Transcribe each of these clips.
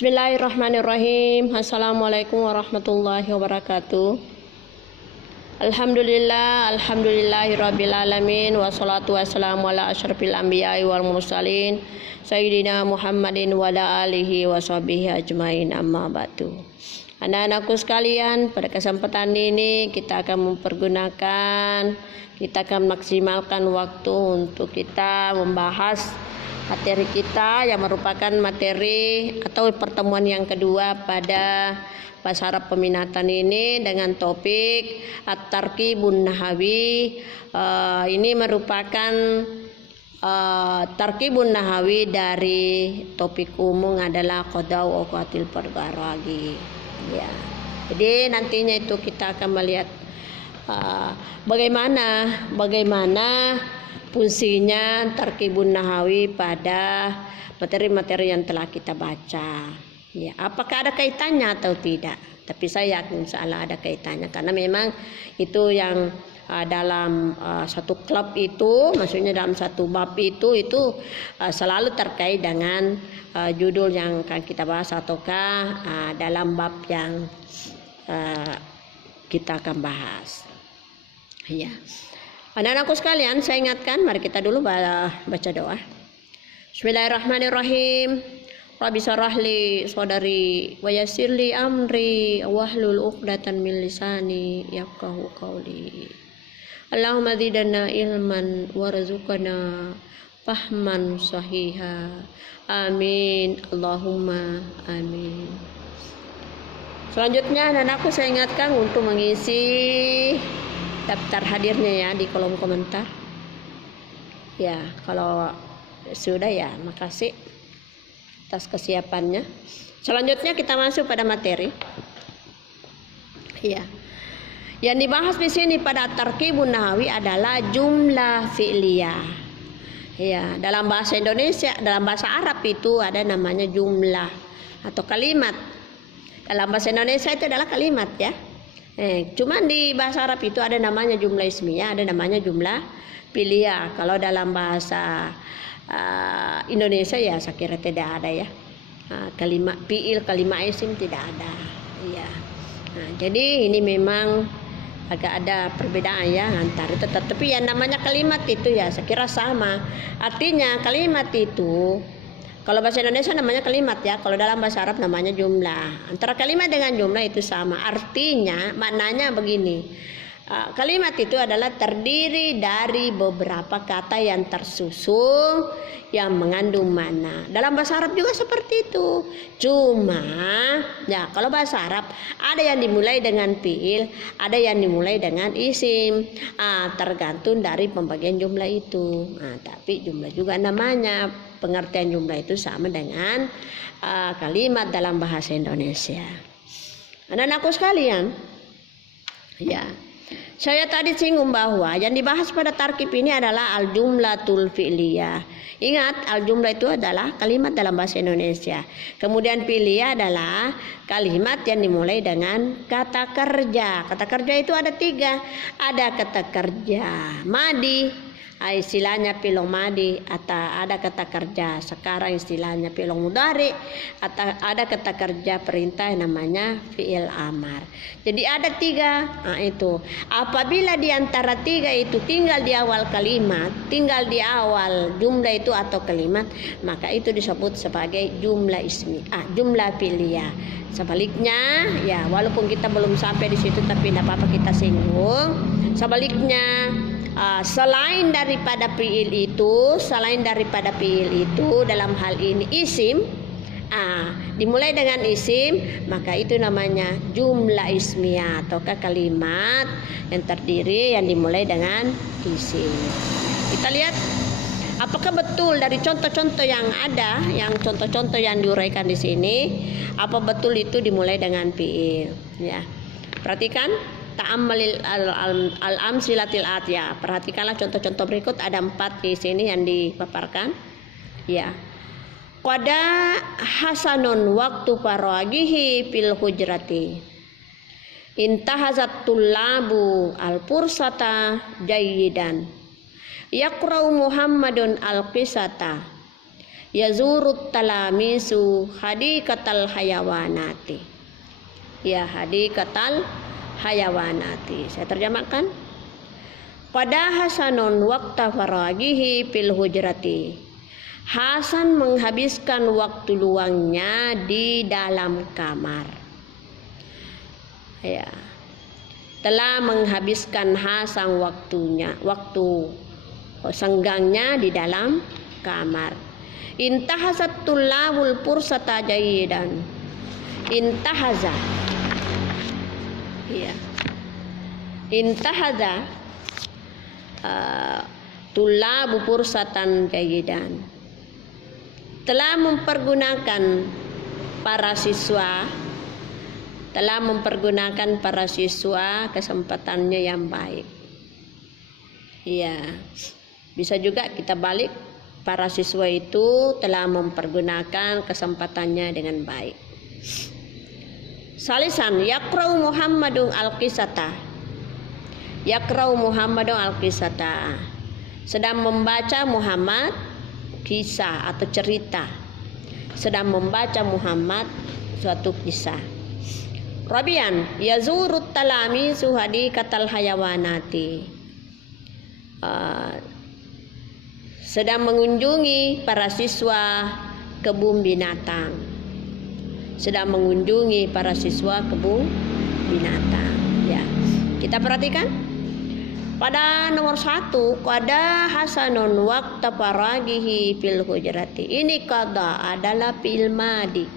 Bismillahirrahmanirrahim. Assalamualaikum warahmatullahi wabarakatuh. Alhamdulillahirabbil alamin wassalatu wassalamu ala asyrafil anbiya'i wal mursalin sayyidina Muhammadin wa ala alihi washabihi ajmain, amma ba'du. Anak-anakku sekalian, pada kesempatan ini kita akan maksimalkan waktu untuk kita membahas materi kita yang merupakan materi atau pertemuan yang kedua pada bahasa Arab peminatan ini dengan topik At-Tarkibun Nahawi. Ini merupakan Tarkibun Nahawi dari topik umum adalah qada wa awqatil pergaragi. Ya. Jadi nantinya itu kita akan melihat bagaimana fungsinya Tarkibun Nahawi pada materi-materi yang telah kita baca. Ya, apakah ada kaitannya atau tidak? Tapi saya yakin insyaallah ada kaitannya, karena memang itu yang dalam satu klub itu, maksudnya dalam satu bab itu selalu terkait dengan judul yang akan kita bahas ataukah dalam bab yang kita akan bahas. Ya. Anak-anakku sekalian, saya ingatkan, mari kita dulu baca doa. Bismillahirrahmanirrahim. Rabbi syrahli sadri wa yassirli amri wahlul 'uqdatam min lisani yafqahu qawli. Allahumma zidna ilman warzuqna fahman sahiha. Amin. Allahumma amin. Selanjutnya anak-anakku saya ingatkan untuk mengisi daftar hadirnya ya di kolom komentar. Ya, kalau sudah ya makasih atas kesiapannya. Selanjutnya kita masuk pada materi. Ya. Yang dibahas di sini pada Tarkibun Nahawi adalah jumlah fi'liyah. Ya, dalam bahasa Indonesia, dalam bahasa Arab itu ada namanya jumlah atau kalimat. Dalam bahasa Indonesia itu adalah kalimat ya. Cuman di bahasa Arab itu ada namanya jumlah ismiyah, ada namanya jumlah fi'liyah. Kalau dalam bahasa Indonesia ya saya kira tidak ada ya. Kalimat fi'il, kalimat isim tidak ada. Ya. Nah, jadi ini memang agak ada perbedaan ya antara itu. Tetapi yang namanya kalimat itu ya saya kira sama. Artinya kalimat itu, kalau bahasa Indonesia namanya kalimat ya, kalau dalam bahasa Arab namanya jumlah. Antara kalimat dengan jumlah itu sama. Artinya maknanya begini. Kalimat itu adalah terdiri dari beberapa kata yang tersusun yang mengandung makna. Dalam bahasa Arab juga seperti itu. Cuma ya kalau bahasa Arab ada yang dimulai dengan fi'il, ada yang dimulai dengan isim. Tergantung dari pembagian jumlah itu. Tapi jumlah juga namanya, pengertian jumlah itu sama dengan kalimat dalam bahasa Indonesia. Anak-anakku sekalian, ya. Saya tadi singgung bahwa yang dibahas pada tarkib ini adalah al-jumlatul fi'liyah. Ingat, al-jumlah itu adalah kalimat dalam bahasa Indonesia. Kemudian fi'liyah adalah kalimat yang dimulai dengan kata kerja. Kata kerja itu ada 3. Ada kata kerja madi, istilahnya fi'il madi, atau ada kata kerja sekarang istilahnya fi'il mudhari, atau ada kata kerja perintah yang namanya fi'il amar. Jadi ada 3 itu. Apabila di antara 3 itu tinggal di awal kalimat, tinggal di awal jumlah itu atau kalimat, maka itu disebut sebagai jumlah ismi, jumlah fi'liyah. Sebaliknya ya, walaupun kita belum sampai di situ tapi tidak apa-apa kita singgung. Sebaliknya, selain daripada fi'il itu dalam hal ini isim, dimulai dengan isim, maka itu namanya jumlah ismiyah ataukah kalimat yang terdiri yang dimulai dengan isim. Kita lihat apakah betul dari contoh-contoh yang ada, yang contoh-contoh yang diuraikan di sini, apa betul itu dimulai dengan fi'il ya. Perhatikan ta'ammalil al-amsilatil atiyah. Perhatikanlah contoh-contoh berikut, ada 4 di sini yang dipaparkan. Ya. Qada hasanun waktu faragihi fil hujrati. Intahazat tullabu al-fursata jayyidan. Yaqra'u Muhammadun al-qisata. yazurut talamisu hadikatal hayawanati. Ya, hadikatal hayawanati. Saya terjemahkan. Pada Hasanun waqta faragihi fil hujrati. Hasan menghabiskan waktu luangnya di dalam kamar. Ya. Telah menghabiskan Hasan waktu senggangnya di dalam kamar. Intahazat tullabul fursata jayidan. Intahaza. Ya. Intahaza tullabu fursatan jayidan. Telah mempergunakan para siswa kesempatannya yang baik. Iya, bisa juga kita balik, para siswa itu telah mempergunakan kesempatannya dengan baik. Salisan yaqra'u Muhammadun al-qisata. Yaqra'u Muhammadun al-qisata. Sedang membaca Muhammad kisah atau cerita. Sedang membaca Muhammad suatu kisah. Rabian yazurut talamisu hadikatal hayawanati. Sedang mengunjungi para siswa kebun binatang. Sedang mengunjungi para siswa kebun binatang. Ya, kita perhatikan. Pada nomor 1, qada Hasanun waqta faragihi fil hujrati. Ini qada adalah fi'il madi.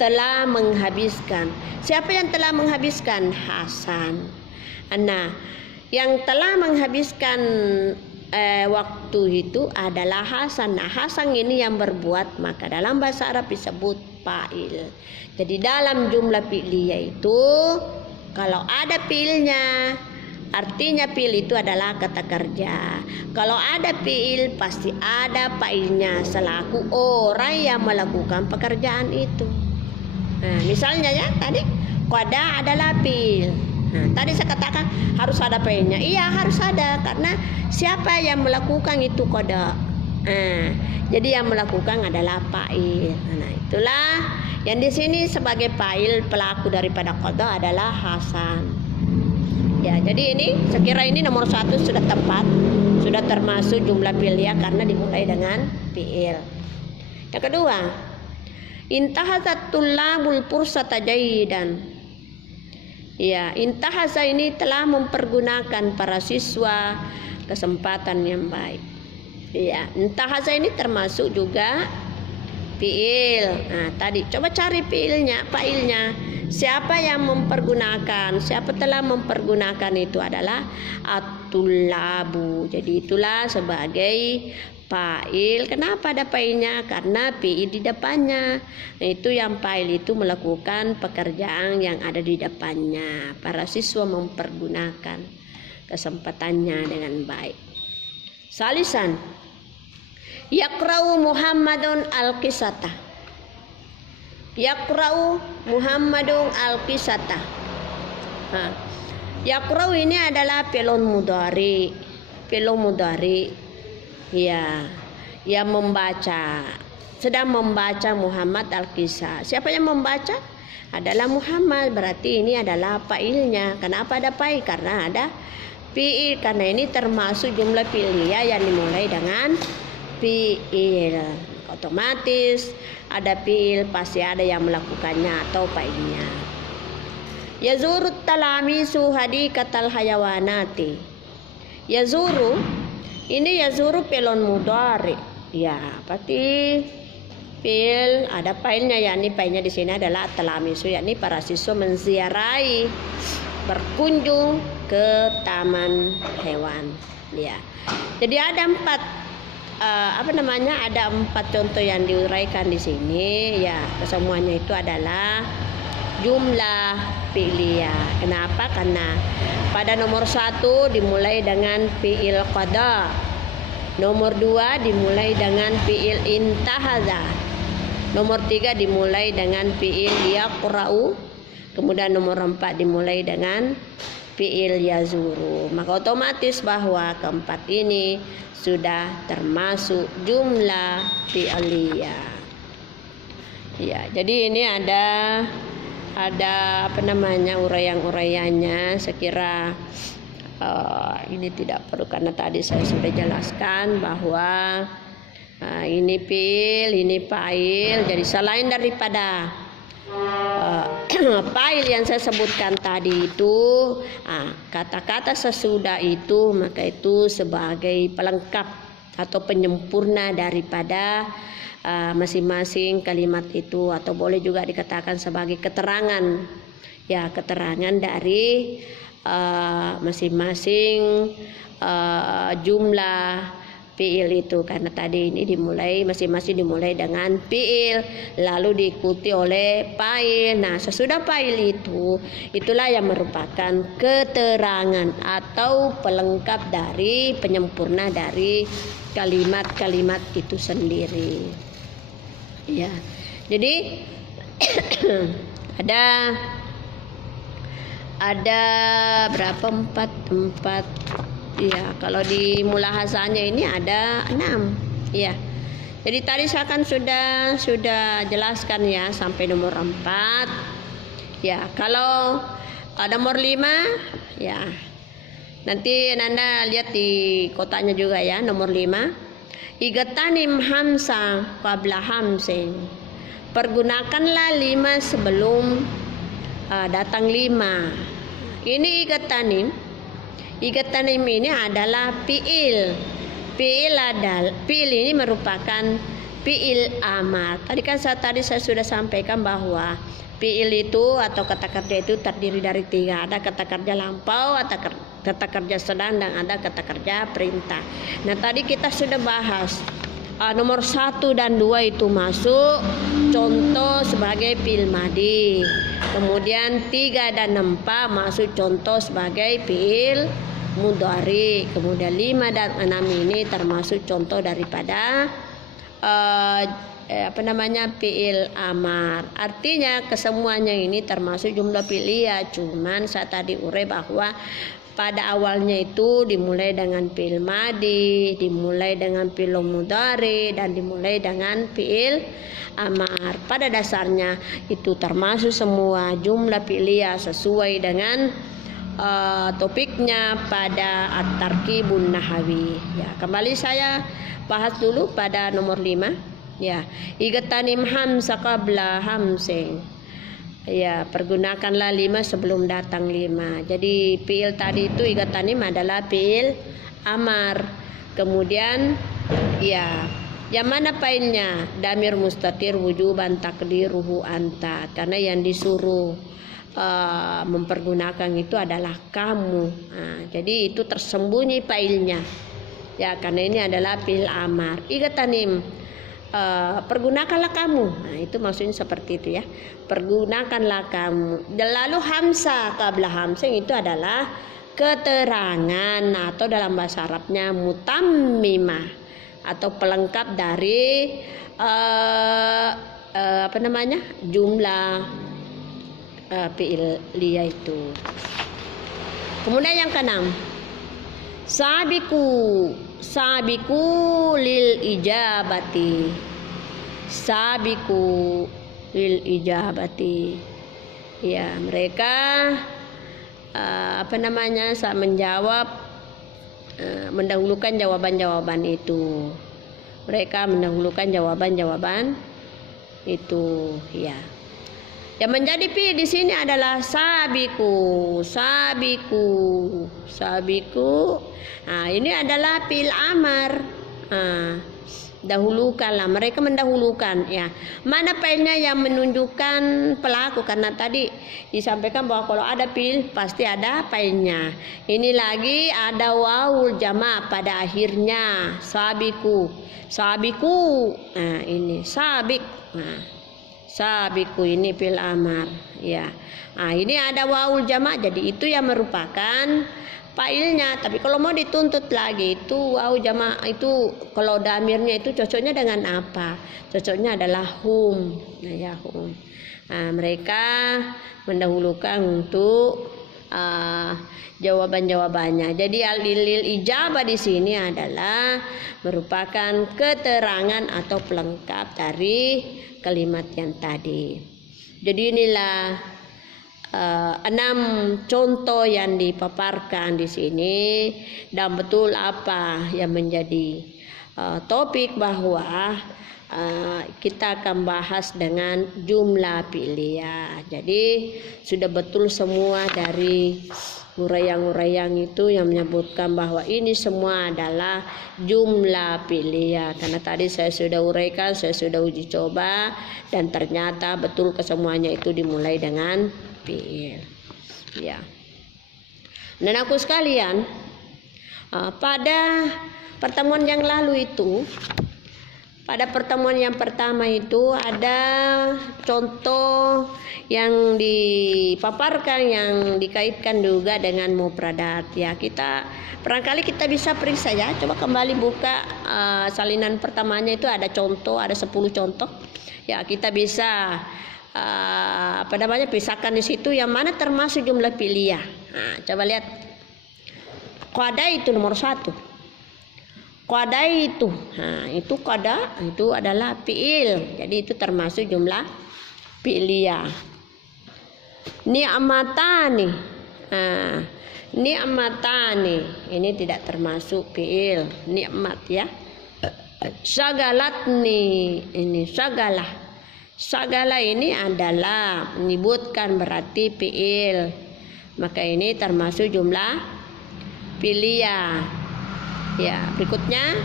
Telah menghabiskan. Siapa yang telah menghabiskan? Hasan. Nah, yang telah menghabiskan waktu itu adalah Hasan. Nah, Hasan ini yang berbuat, maka dalam bahasa Arab disebut fa'il. Jadi dalam jumlah fi'liyah itu kalau ada fi'ilnya, artinya fi'il itu adalah kata kerja. Kalau ada fi'il pasti ada fa'ilnya selaku orang yang melakukan pekerjaan itu. Nah, misalnya ya tadi qada adalah fi'il. Nah, tadi saya katakan harus ada fa'ilnya. Iya, harus ada karena siapa yang melakukan itu qada. Jadi yang melakukan adalah fa'il. Nah, itulah yang di sini sebagai fa'il pelaku daripada qada adalah Hasan. Ya, jadi ini sekira ini nomor 1 sudah tepat, sudah termasuk jumlah fi'liyah karena dimulai dengan fi'il. Yang kedua, intahazat tullabul fursata jayidan. Ya, intahaza ini telah mempergunakan para siswa kesempatan yang baik. Ya, intahaza ini termasuk juga fi'il. Nah, tadi coba cari fi'ilnya, fa'ilnya. Siapa yang mempergunakan? Siapa telah mempergunakan itu adalah at-tullabu. Jadi itulah sebagai fa'il. Kenapa ada fa'ilnya? Karena fi'il di depannya. Nah, itu yang fa'il itu melakukan pekerjaan yang ada di depannya. Para siswa mempergunakan kesempatannya dengan baik. Salisan yaqra'u Muhammadun al-qisata. Yaqra'u Muhammadun al-qisata. Yaqra'u ini adalah fi'lun mudhari. Fi'lun mudhari. Ya, yang membaca. Sedang membaca Muhammad al-qisah. Siapa yang membaca? Adalah Muhammad. Berarti ini adalah fa'ilnya. Kenapa ada fa'il? Karena ada fi'il. Karena ini termasuk jumlah fi'liyah yang dimulai dengan fi'il. Otomatis ada fi'il pasti ada yang melakukannya atau fa'ilnya. Yazurut talamisu hadikatal hayawanati. Yazuru ini yazuru fi'lun mudhari. Ya, berarti fi'il ada fa'ilnya, yakni fa'ilnya di sini adalah talamisu, yakni para siswa menziarahi, berkunjung ke taman hewan. Ya. Jadi ada ada 4 contoh yang diuraikan di sini. Ya, semuanya itu adalah jumlah fi'liyah. Kenapa? Karena pada nomor 1 dimulai dengan fi'il qada. Nomor 2 dimulai dengan fi'il intahaza. Nomor 3 dimulai dengan fi'il yaqra'u. Kemudian nomor 4 dimulai dengan fi'il yazuru. Maka otomatis bahwa keempat ini sudah termasuk jumlah fi'liyah. Ya, jadi ini ada apa namanya uraian-uraiannya. Sekira ini tidak perlu karena tadi saya sudah jelaskan bahwa ini fi'il, ini fa'il. Jadi selain daripada fa'il yang saya sebutkan tadi itu, kata-kata sesudah itu maka itu sebagai pelengkap atau penyempurna daripada masing-masing kalimat itu, atau boleh juga dikatakan sebagai keterangan, ya, keterangan dari masing-masing jumlah fi'il itu. Karena tadi ini masing-masing dimulai dengan fi'il lalu diikuti oleh fa'il. Nah, sesudah fa'il itulah yang merupakan keterangan atau pelengkap dari penyempurna dari kalimat-kalimat itu sendiri. Ya, jadi ada berapa empat ya, kalau di mulahazanya ini ada 6 ya. Jadi tadi saya kan sudah jelaskan ya sampai nomor 4 ya. Kalau nomor 5 ya, nanti Anda lihat di kotaknya juga ya, nomor 5. Igatanim hamsa qabla hamsin. Pergunakanlah 5 sebelum datang 5. Ini igatanim. Igatanim ini adalah fi'il. Fi'il ini merupakan fi'il amar. Tadi saya sudah sampaikan bahwa fi'il itu atau kata kerja itu terdiri dari 3. Ada kata kerja lampau, ada kata kerja sedang, dan ada kata kerja perintah. Nah, tadi kita sudah bahas nomor 1 dan 2 itu masuk contoh sebagai fi'il madi. Kemudian 3 dan 4 masuk contoh sebagai fi'il mudhari. Kemudian 5 dan 6 ini termasuk contoh daripada fi'il amar. Artinya kesemuanya ini termasuk jumlah fi'liyah. Cuman saya tadi urai bahwa pada awalnya itu dimulai dengan fi'il madi, dimulai dengan fi'il mudhari, dan dimulai dengan fi'il amar. Pada dasarnya itu termasuk semua jumlah fi'liyah sesuai dengan topiknya pada at-tarkibun nahawi. Ya, kembali saya bahas dulu pada nomor 5. Ya, igatanim hamsa qabla hamsin. Ya, pergunakanlah 5 sebelum datang 5. Jadi fi'il tadi itu igatanim adalah fi'il amar. Kemudian ya, yang mana fa'ilnya? Damir mustatir wujuban takdiruhu anta. Karena yang disuruh mempergunakan itu adalah kamu. Nah, jadi itu tersembunyi fa'ilnya. Ya, karena ini adalah fi'il amar. Igatanim, pergunakanlah kamu. Nah, itu maksudnya seperti itu ya. Pergunakanlah kamu. Dan lalu hamsa qabla hamsin itu adalah keterangan atau dalam bahasa Arabnya mutammimah atau pelengkap dari jumlah fi'liyah itu. Kemudian yang keenam, sabiku lil ijabati. Sabiku lil ijabati. Ya, mereka saat menjawab, mendahulukan jawaban-jawaban itu. Mereka mendahulukan jawaban-jawaban itu, ya. Yang menjadi fi'il di sini adalah sabiku. Nah, ini adalah fi'il amar. Dahulukanlah, mereka mendahulukan ya. Mana fa'ilnya yang menunjukkan pelaku? Karena tadi disampaikan bahwa kalau ada fi'il pasti ada fa'ilnya. Ini lagi ada wawul jama' pada akhirnya. Sabiku. Nah, ini sabik. Nah, sabiku ini fi'il amar ya. Nah, ini ada wawul jama', jadi itu yang merupakan fa'ilnya. Tapi kalau mau dituntut lagi itu wawu jama' itu kalau damirnya itu cocoknya dengan apa? Cocoknya adalah hum. Nah, ya hum. Nah, mereka mendahulukan untuk jawaban-jawabannya. Jadi al-lil ijabah di sini adalah merupakan keterangan atau pelengkap dari kalimat yang tadi. Jadi inilah 6 contoh yang dipaparkan di sini, dan betul apa yang menjadi topik bahwa kita akan bahas dengan jumlah fi'liyah. Jadi sudah betul semua dari uraian-uraian itu yang menyebutkan bahwa ini semua adalah jumlah fi'liyah. Karena tadi saya sudah uraikan, saya sudah uji coba, dan ternyata betul kesemuanya itu dimulai dengan fi'il. Ya. Dan aku sekalian, pada pertemuan yang lalu itu, pada pertemuan yang pertama itu ada contoh yang dipaparkan yang dikaitkan juga dengan mufradat. Ya, barangkali kita bisa periksa ya. Coba kembali buka salinan pertamanya, itu ada contoh, ada 10 contoh. Ya, kita bisa pisahkan di situ yang mana termasuk jumlah fi'liyah. Nah, coba lihat. Qada itu nomor 1. Qada itu, itu qada itu adalah fi'il, jadi itu termasuk jumlah fi'liyah. Ni'matani, ni'matani ini tidak termasuk fi'il, nikmat ya. Sagalatni, ini sagala ini adalah menyebutkan berarti fi'il, maka ini termasuk jumlah fi'liyah. Ya, berikutnya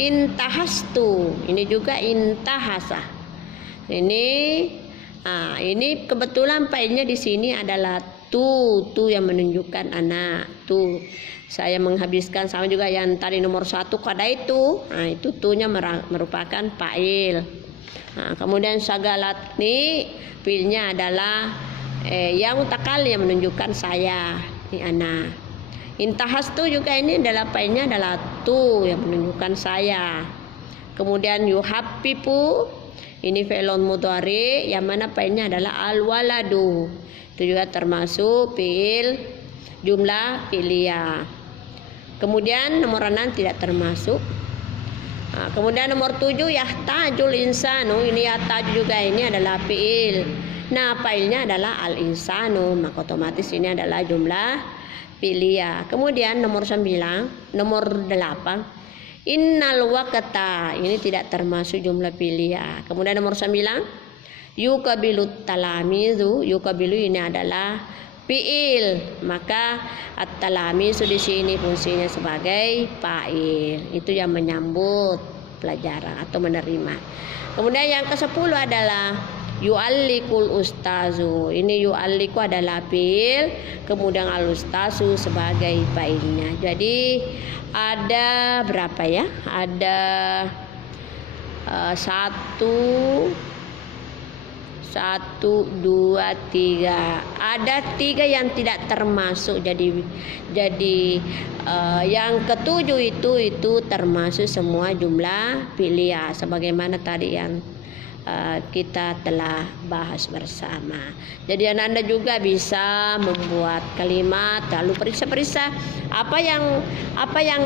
intahastu, ini juga intahasa. Ini kebetulan failnya di sini adalah tu yang menunjukkan anak. Tu saya menghabiskan, sama juga yang tadi nomor 1 qada itu. Nah, itu tunya merupakan fa'il. Nah, kemudian sagalatni fiilnya adalah yang mutakal yang menunjukkan saya, ini anak. Intahastu juga ini adalah failnya adalah tu yang menunjukkan saya. Kemudian yuhabbibu ini fi'lun mudhari yang mana failnya adalah al-waladu. Itu juga termasuk fi'il jumlah fi'liyah. Kemudian nomor 6 tidak termasuk. Nah, kemudian nomor 7 yahtajul insanu, ini yahtaju juga ini adalah fi'il. Nah, failnya adalah al-insanu, maka otomatis ini adalah jumlah fi'liyah. Kemudian nomor 8 innal waqta, ini tidak termasuk jumlah fi'liyah. Kemudian nomor 9 yukabilut talamizu, yukabilu ini adalah fi'il, maka at-talamizu di sini fungsinya sebagai fa'il, itu yang menyambut pelajaran atau menerima. Kemudian yang ke-10 adalah yu'allikul ustazu, ini yu'alliku adalah fi'il, kemudian al ustazu sebagai fa'ilnya. Jadi ada berapa ya? Ada 1, 2, 3. Ada 3 yang tidak termasuk. Jadi yang ke-7 itu termasuk semua jumlah fi'liyah sebagaimana tadi yang kita telah bahas bersama. Jadi Anda juga bisa membuat kalimat lalu periksa apa yang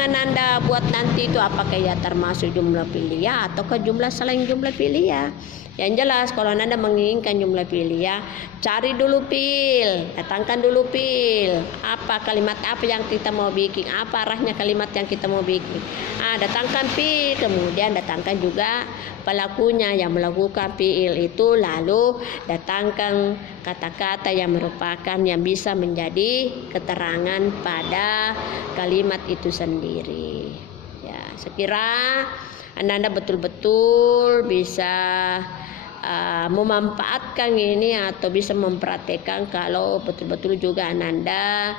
Anda buat nanti itu apakah ya termasuk jumlah fi'liyah ataukah jumlah selain jumlah fi'liyah. Yang jelas kalau Anda menginginkan jumlah fi'liyah, cari dulu fi'il, datangkan dulu fi'il. Apa kalimat apa yang kita mau bikin? Apa arahnya kalimat yang kita mau bikin? Datangkan fi'il, kemudian datangkan juga pelakunya yang melakukan fi'il itu, lalu datangkan kata-kata yang merupakan yang bisa menjadi keterangan pada kalimat itu sendiri. Ya, sekira Anda betul-betul bisa memanfaatkan ini atau bisa mempraktekkan kalau betul-betul juga Anda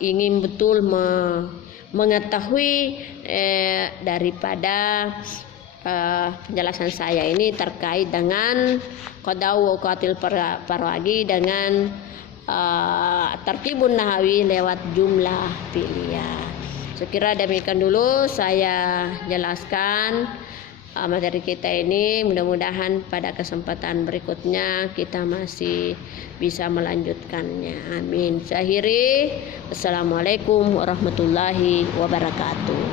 ingin betul mengetahui daripada penjelasan saya ini terkait dengan qada wa qatil farwagi dengan tartibun nahawi lewat jumlah fi'liyah. Sekira demikian dulu saya jelaskan materi kita ini. Mudah-mudahan pada kesempatan berikutnya kita masih bisa melanjutkannya. Amin. Saya akhiri. Assalamualaikum warahmatullahi wabarakatuh.